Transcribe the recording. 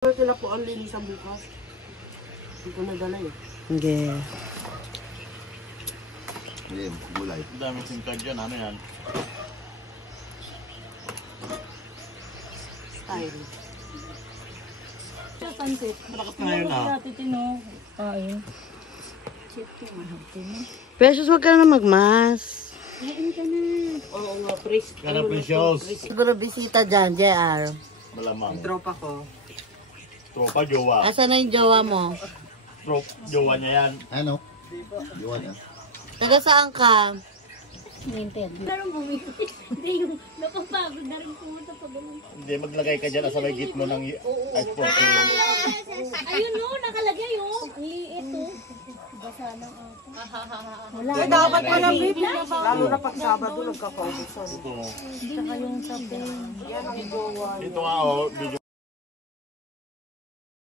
Sila po ang linis sa bukas. Hindi ko nadala eh. Okay. Hindi, gulay. Daming singkad dyan, ano yan? Style. Pansit. Ngayon ah. Kain. Precious, wag ka na magmas. Kain ka na. Oo nga, Pris. Ganap yung shows. Siguro bisita dyan, JR. Malamang. Tropa ko. Tropa, jowa. Asa na yung jowa mo? Jowa niya yan. Ano? Iwan niya. Taga saan ka? Minted. Meron bumili. Hindi yung napapagod na rin pumunta pa ganun. Hindi, maglagay ka dyan sa may gitno ng ice cream. Ayun no, nakalagay oh. Ito. Basa ng ako. Wala. Eh, dapat pala, baby. Lalo na pag Sabado, nagkakaubusan. Ito. Hindi na yung sabi. Yan ang jowa. Ito nga oh, video.